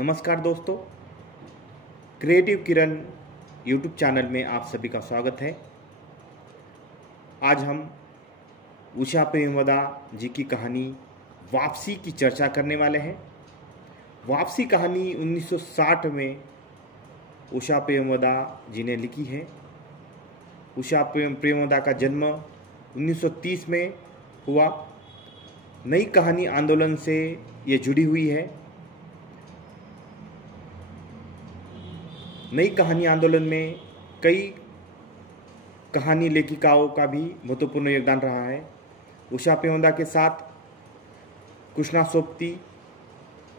नमस्कार दोस्तों, क्रिएटिव किरण YouTube channel में आप सभी का स्वागत है। आज हम उषा प्रेमवदा जी की कहानी वापसी की चर्चा करने वाले हैं। वापसी कहानी 1960 में उषा प्रेमवदा जी ने लिखी है। उषा प्रेमवदा का जन्म 1930 में हुआ। नई कहानी आंदोलन से ये जुड़ी हुई है। नई कहानी आंदोलन में कई कहानी लेखिकाओं का भी महत्वपूर्ण योगदान रहा है। उषा प्रेमवदा के साथ कृष्णा सोबती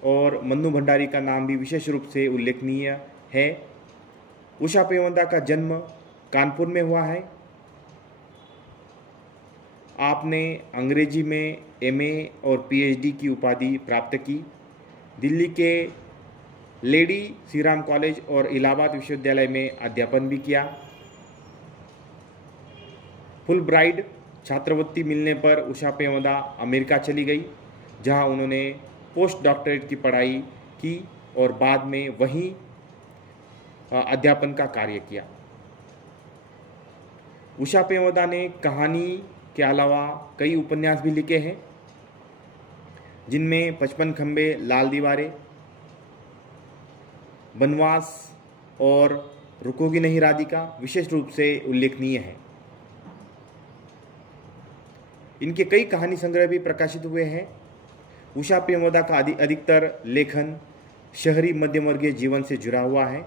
और मन्नू भंडारी का नाम भी विशेष रूप से उल्लेखनीय है। उषा प्रेमवदा का जन्म कानपुर में हुआ है। आपने अंग्रेजी में एमए और पीएचडी की उपाधि प्राप्त की। दिल्ली के लेडी श्री राम कॉलेज और इलाहाबाद विश्वविद्यालय में अध्यापन भी किया। फुलब्राइट छात्रवृत्ति मिलने पर उषा प्रेमवदा अमेरिका चली गई, जहां उन्होंने पोस्ट डॉक्टरेट की पढ़ाई की और बाद में वहीं अध्यापन का कार्य किया। उषा प्रेमवदा ने कहानी के अलावा कई उपन्यास भी लिखे हैं, जिनमें 55 खंबे, लाल दीवारें, बनवास और रुकोगी नहीं राधिका विशेष रूप से उल्लेखनीय है। इनके कई कहानी संग्रह भी प्रकाशित हुए हैं। उषा प्रेमवदा का अधिकतर लेखन शहरी मध्यमवर्गीय जीवन से जुड़ा हुआ है।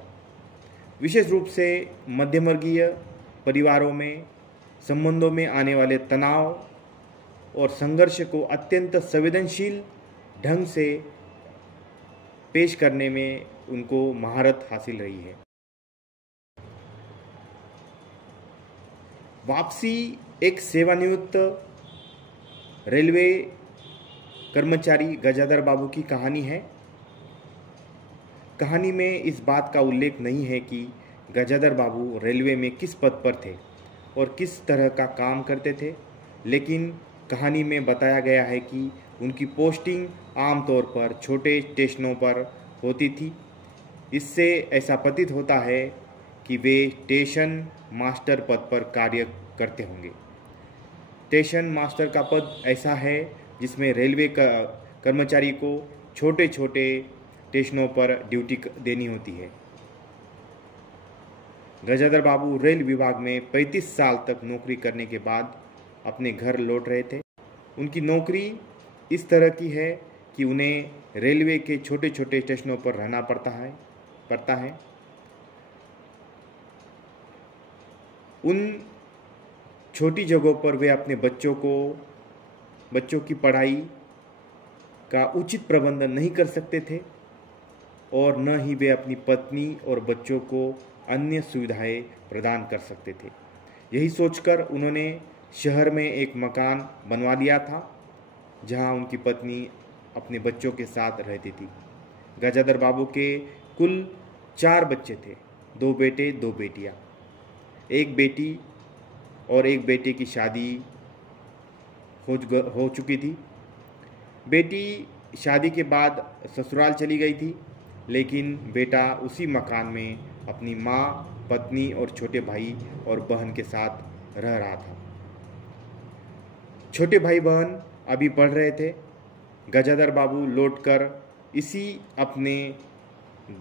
विशेष रूप से मध्यमवर्गीय परिवारों में संबंधों में आने वाले तनाव और संघर्ष को अत्यंत संवेदनशील ढंग से पेश करने में उनको महारत हासिल रही है। वापसी एक सेवानिवृत्त रेलवे कर्मचारी गजाधर बाबू की कहानी है। कहानी में इस बात का उल्लेख नहीं है कि गजाधर बाबू रेलवे में किस पद पर थे और किस तरह का काम करते थे, लेकिन कहानी में बताया गया है कि उनकी पोस्टिंग आमतौर पर छोटे स्टेशनों पर होती थी। इससे ऐसा प्रतीत होता है कि वे स्टेशन मास्टर पद पर कार्य करते होंगे। स्टेशन मास्टर का पद ऐसा है जिसमें रेलवे का कर्मचारी को छोटे छोटे स्टेशनों पर ड्यूटी देनी होती है। गजाधर बाबू रेल विभाग में 35 साल तक नौकरी करने के बाद अपने घर लौट रहे थे। उनकी नौकरी इस तरह की है कि उन्हें रेलवे के छोटे छोटे स्टेशनों पर रहना पड़ता है। उन छोटी जगहों पर वे अपने बच्चों की पढ़ाई का उचित प्रबंधन नहीं कर सकते थे और न ही वे अपनी पत्नी और बच्चों को अन्य सुविधाएं प्रदान कर सकते थे। यही सोचकर उन्होंने शहर में एक मकान बनवा लिया था, जहां उनकी पत्नी अपने बच्चों के साथ रहती थी। गजाधर बाबू के कुल 4 बच्चे थे, 2 बेटे 2 बेटियां। एक बेटी और एक बेटे की शादी हो चुकी थी। बेटी शादी के बाद ससुराल चली गई थी, लेकिन बेटा उसी मकान में अपनी माँ, पत्नी और छोटे भाई और बहन के साथ रह रहा था। छोटे भाई बहन अभी पढ़ रहे थे। गजाधर बाबू लौटकर इसी अपने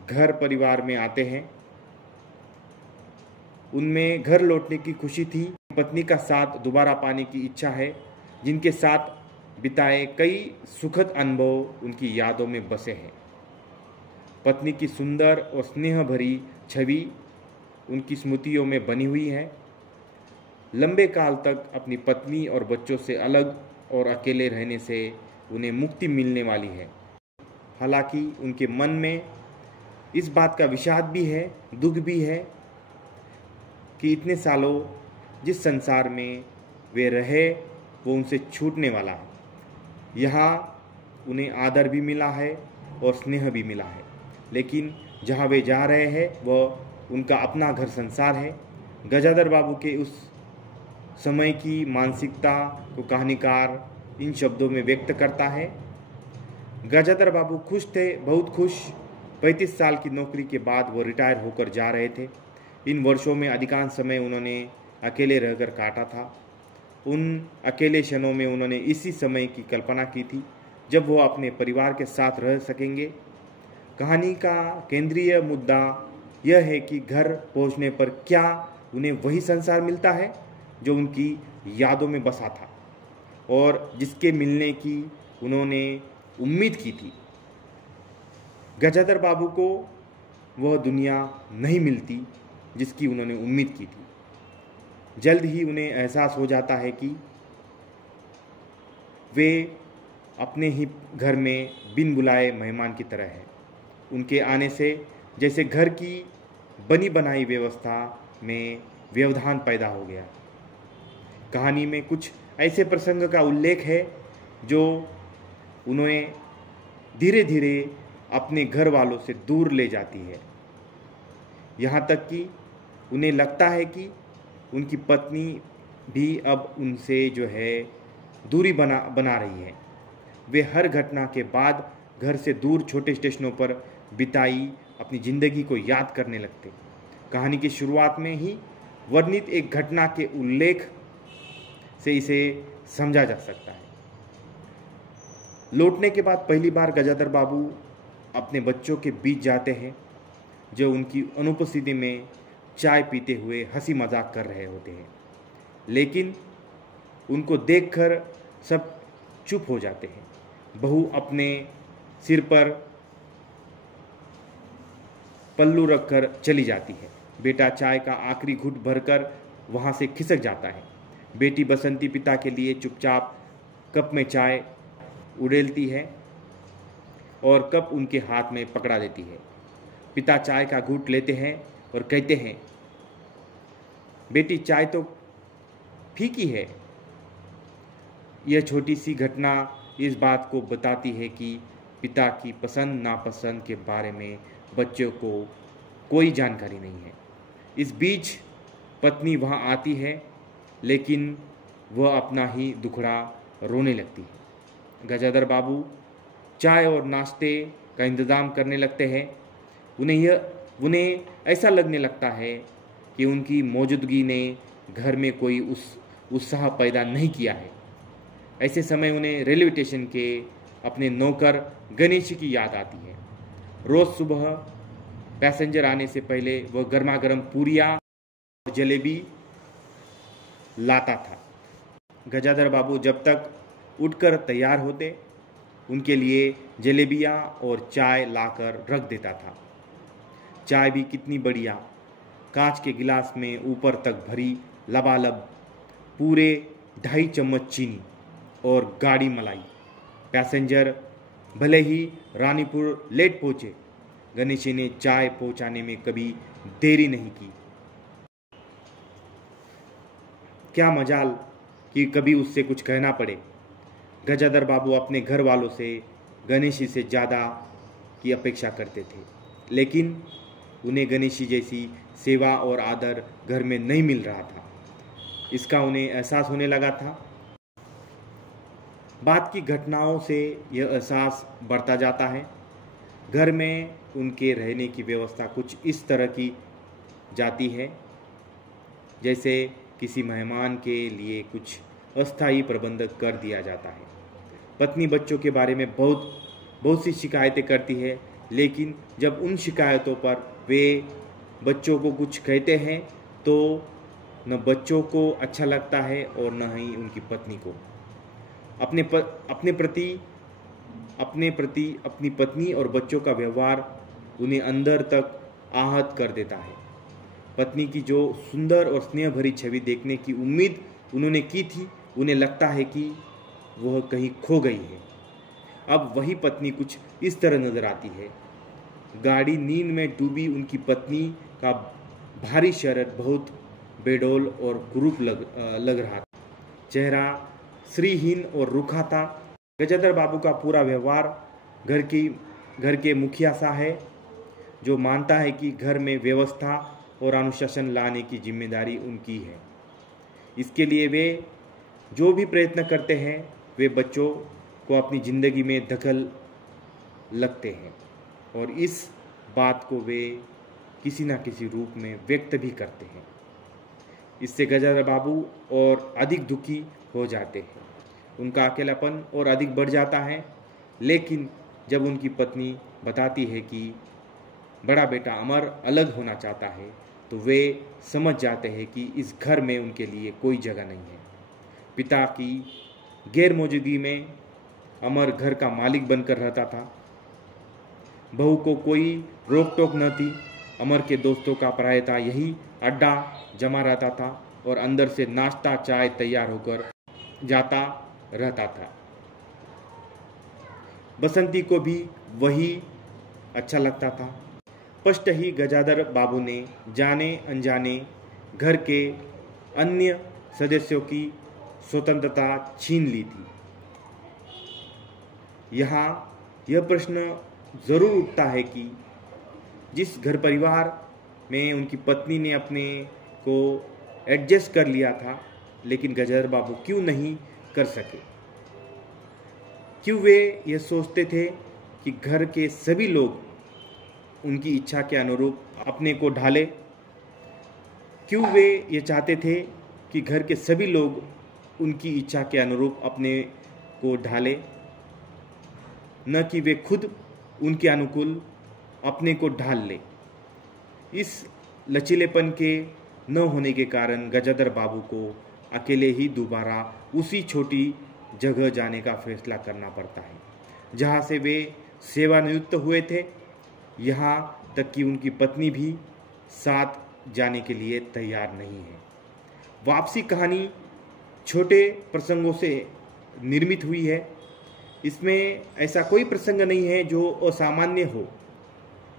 घर परिवार में आते हैं। उनमें घर लौटने की खुशी थी। पत्नी का साथ दोबारा पाने की इच्छा है, जिनके साथ बिताए कई सुखद अनुभव उनकी यादों में बसे हैं। पत्नी की सुंदर और स्नेह भरी छवि उनकी स्मृतियों में बनी हुई है। लंबे काल तक अपनी पत्नी और बच्चों से अलग और अकेले रहने से उन्हें मुक्ति मिलने वाली है। हालांकि उनके मन में इस बात का विषाद भी है, दुख भी है कि इतने सालों जिस संसार में वे रहे वो उनसे छूटने वाला है। यहाँ उन्हें आदर भी मिला है और स्नेह भी मिला है, लेकिन जहाँ वे जा रहे हैं वह उनका अपना घर संसार है। गजाधर बाबू के उस समय की मानसिकता को कहानीकार इन शब्दों में व्यक्त करता है। गजाधर बाबू खुश थे, बहुत खुश, 35 साल की नौकरी के बाद वो रिटायर होकर जा रहे थे। इन वर्षों में अधिकांश समय उन्होंने अकेले रहकर काटा था। उन अकेले क्षणों में उन्होंने इसी समय की कल्पना की थी जब वो अपने परिवार के साथ रह सकेंगे। कहानी का केंद्रीय मुद्दा यह है कि घर पहुंचने पर क्या उन्हें वही संसार मिलता है जो उनकी यादों में बसा था और जिसके मिलने की उन्होंने उम्मीद की थी। गजाधर बाबू को वह दुनिया नहीं मिलती जिसकी उन्होंने उम्मीद की थी। जल्द ही उन्हें एहसास हो जाता है कि वे अपने ही घर में बिन बुलाए मेहमान की तरह हैं। उनके आने से जैसे घर की बनी बनाई व्यवस्था में व्यवधान पैदा हो गया। कहानी में कुछ ऐसे प्रसंग का उल्लेख है जो उन्हें धीरे धीरे अपने घर वालों से दूर ले जाती है। यहाँ तक कि उन्हें लगता है कि उनकी पत्नी भी अब उनसे जो है दूरी बना रही है। वे हर घटना के बाद घर से दूर छोटे स्टेशनों पर बिताई अपनी ज़िंदगी को याद करने लगते। कहानी की शुरुआत में ही वर्णित एक घटना के उल्लेख से इसे समझा जा सकता है। लौटने के बाद पहली बार गजाधर बाबू अपने बच्चों के बीच जाते हैं जो उनकी अनुपस्थिति में चाय पीते हुए हंसी मजाक कर रहे होते हैं, लेकिन उनको देखकर सब चुप हो जाते हैं। बहू अपने सिर पर पल्लू रखकर चली जाती है। बेटा चाय का आखिरी घुट भरकर वहाँ से खिसक जाता है। बेटी बसंती पिता के लिए चुपचाप कप में चाय उड़ेलती है और कप उनके हाथ में पकड़ा देती है। पिता चाय का घूंट लेते हैं और कहते हैं, बेटी चाय तो फीकी है। यह छोटी सी घटना इस बात को बताती है कि पिता की पसंद नापसंद के बारे में बच्चों को कोई जानकारी नहीं है। इस बीच पत्नी वहाँ आती है, लेकिन वह अपना ही दुखड़ा रोने लगती है। गजाधर बाबू चाय और नाश्ते का इंतज़ाम करने लगते हैं। उन्हें ऐसा लगने लगता है कि उनकी मौजूदगी ने घर में कोई उत्साह पैदा नहीं किया है। ऐसे समय उन्हें रेलवे स्टेशन के अपने नौकर गणेश की याद आती है। रोज़ सुबह पैसेंजर आने से पहले वह गर्मा गर्म पूरियाँ और जलेबी लाता था। गजाधर बाबू जब तक उठकर तैयार होते, उनके लिए जलेबियाँ और चाय लाकर रख देता था। चाय भी कितनी बढ़िया, कांच के गिलास में ऊपर तक भरी लबालब, पूरे 2.5 चम्मच चीनी और गाढ़ी मलाई। पैसेंजर भले ही रानीपुर लेट पहुँचे, गणेशी ने चाय पहुँचाने में कभी देरी नहीं की। क्या मजाल कि कभी उससे कुछ कहना पड़े। गजाधर बाबू अपने घर वालों से गणेशी से ज़्यादा की अपेक्षा करते थे, लेकिन उन्हें गणेशी जैसी सेवा और आदर घर में नहीं मिल रहा था। इसका उन्हें एहसास होने लगा था। बाद की घटनाओं से यह एहसास बढ़ता जाता है। घर में उनके रहने की व्यवस्था कुछ इस तरह की जाती है जैसे किसी मेहमान के लिए कुछ अस्थायी प्रबंध कर दिया जाता है। पत्नी बच्चों के बारे में बहुत सी शिकायतें करती है, लेकिन जब उन शिकायतों पर वे बच्चों को कुछ कहते हैं तो न बच्चों को अच्छा लगता है और न ही उनकी पत्नी को। अपने प्रति अपनी पत्नी और बच्चों का व्यवहार उन्हें अंदर तक आहत कर देता है। पत्नी की जो सुंदर और स्नेह भरी छवि देखने की उम्मीद उन्होंने की थी, उन्हें लगता है कि वह कहीं खो गई है। अब वही पत्नी कुछ इस तरह नजर आती है। गाढ़ी नींद में डूबी उनकी पत्नी का भारी शरीर बहुत बेडौल और कुरूप लग रहा था। चेहरा श्रीहीन और रूखा था। गजाधर बाबू का पूरा व्यवहार घर के मुखिया सा है, जो मानता है कि घर में व्यवस्था और अनुशासन लाने की जिम्मेदारी उनकी है। इसके लिए वे जो भी प्रयत्न करते हैं, वे बच्चों को अपनी ज़िंदगी में दखल लगते हैं और इस बात को वे किसी न किसी रूप में व्यक्त भी करते हैं। इससे गजाधर बाबू और अधिक दुखी हो जाते हैं। उनका अकेलापन और अधिक बढ़ जाता है। लेकिन जब उनकी पत्नी बताती है कि बड़ा बेटा अमर अलग होना चाहता है, तो वे समझ जाते हैं कि इस घर में उनके लिए कोई जगह नहीं है। पिता की गैर मौजूदगी में अमर घर का मालिक बनकर रहता था। बहू को कोई रोक टोक न थी। अमर के दोस्तों का प्रायतः यही अड्डा जमा रहता था और अंदर से नाश्ता चाय तैयार होकर जाता रहता था। बसंती को भी वही अच्छा लगता था। स्पष्ट ही गजाधर बाबू ने जाने अनजाने घर के अन्य सदस्यों की स्वतंत्रता छीन ली थी। यहाँ यह प्रश्न जरूर उठता है कि जिस घर परिवार में उनकी पत्नी ने अपने को एडजस्ट कर लिया था, लेकिन गजाधर बाबू क्यों नहीं कर सके? क्यों वे यह सोचते थे कि घर के सभी लोग उनकी इच्छा के अनुरूप अपने को ढाले? क्यों वे ये चाहते थे कि घर के सभी लोग उनकी इच्छा के अनुरूप अपने को ढाले, न कि वे खुद उनके अनुकूल अपने को ढाल ले? इस लचीलेपन के न होने के कारण गजाधर बाबू को अकेले ही दोबारा उसी छोटी जगह जाने का फैसला करना पड़ता है जहाँ से वे सेवानिवृत्त हुए थे। यहाँ तक कि उनकी पत्नी भी साथ जाने के लिए तैयार नहीं है। वापसी कहानी छोटे प्रसंगों से निर्मित हुई है। इसमें ऐसा कोई प्रसंग नहीं है जो असामान्य हो,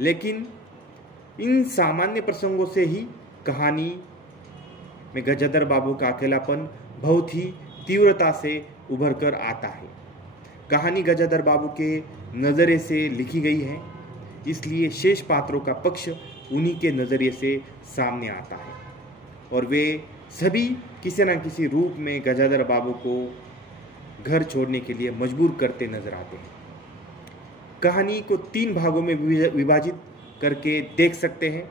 लेकिन इन सामान्य प्रसंगों से ही कहानी में गजाधर बाबू का अकेलापन बहुत ही तीव्रता से उभर कर आता है। कहानी गजाधर बाबू के नज़रिए से लिखी गई है, इसलिए शेष पात्रों का पक्ष उन्हीं के नज़रिए से सामने आता है और वे सभी किसी न किसी रूप में गजाधर बाबू को घर छोड़ने के लिए मजबूर करते नजर आते हैं। कहानी को 3 भागों में विभाजित करके देख सकते हैं।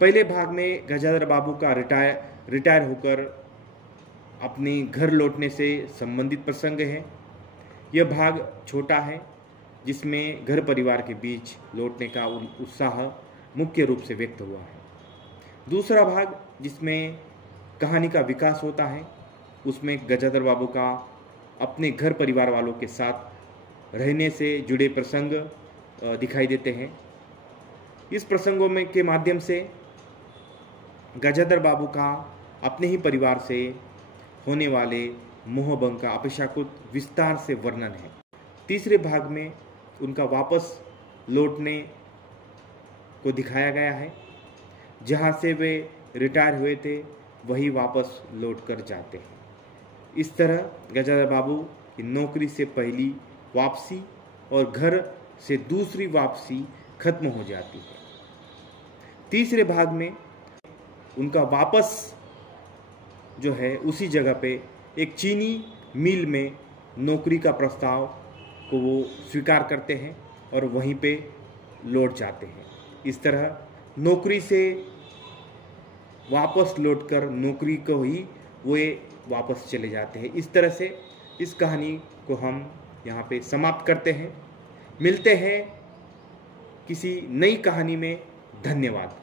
पहले भाग में गजाधर बाबू का रिटायर होकर अपने घर लौटने से संबंधित प्रसंग है। यह भाग छोटा है, जिसमें घर परिवार के बीच लौटने का उत्साह मुख्य रूप से व्यक्त हुआ है। दूसरा भाग जिसमें कहानी का विकास होता है, उसमें गजाधर बाबू का अपने घर परिवार वालों के साथ रहने से जुड़े प्रसंग दिखाई देते हैं। इस प्रसंगों में के माध्यम से गजाधर बाबू का अपने ही परिवार से होने वाले मोहभंग का अपेक्षाकृत विस्तार से वर्णन है। तीसरे भाग में उनका वापस लौटने को दिखाया गया है। जहाँ से वे रिटायर हुए थे वही वापस लौट कर जाते हैं। इस तरह गजाधर बाबू की नौकरी से पहली वापसी और घर से दूसरी वापसी खत्म हो जाती है। तीसरे भाग में उनका वापस जो है उसी जगह पे एक चीनी मिल में नौकरी का प्रस्ताव को वो स्वीकार करते हैं और वहीं पे लौट जाते हैं। इस तरह नौकरी से वापस लौटकर नौकरी को ही वे वापस चले जाते हैं। इस तरह से इस कहानी को हम यहाँ पे समाप्त करते हैं। मिलते हैं किसी नई कहानी में। धन्यवाद।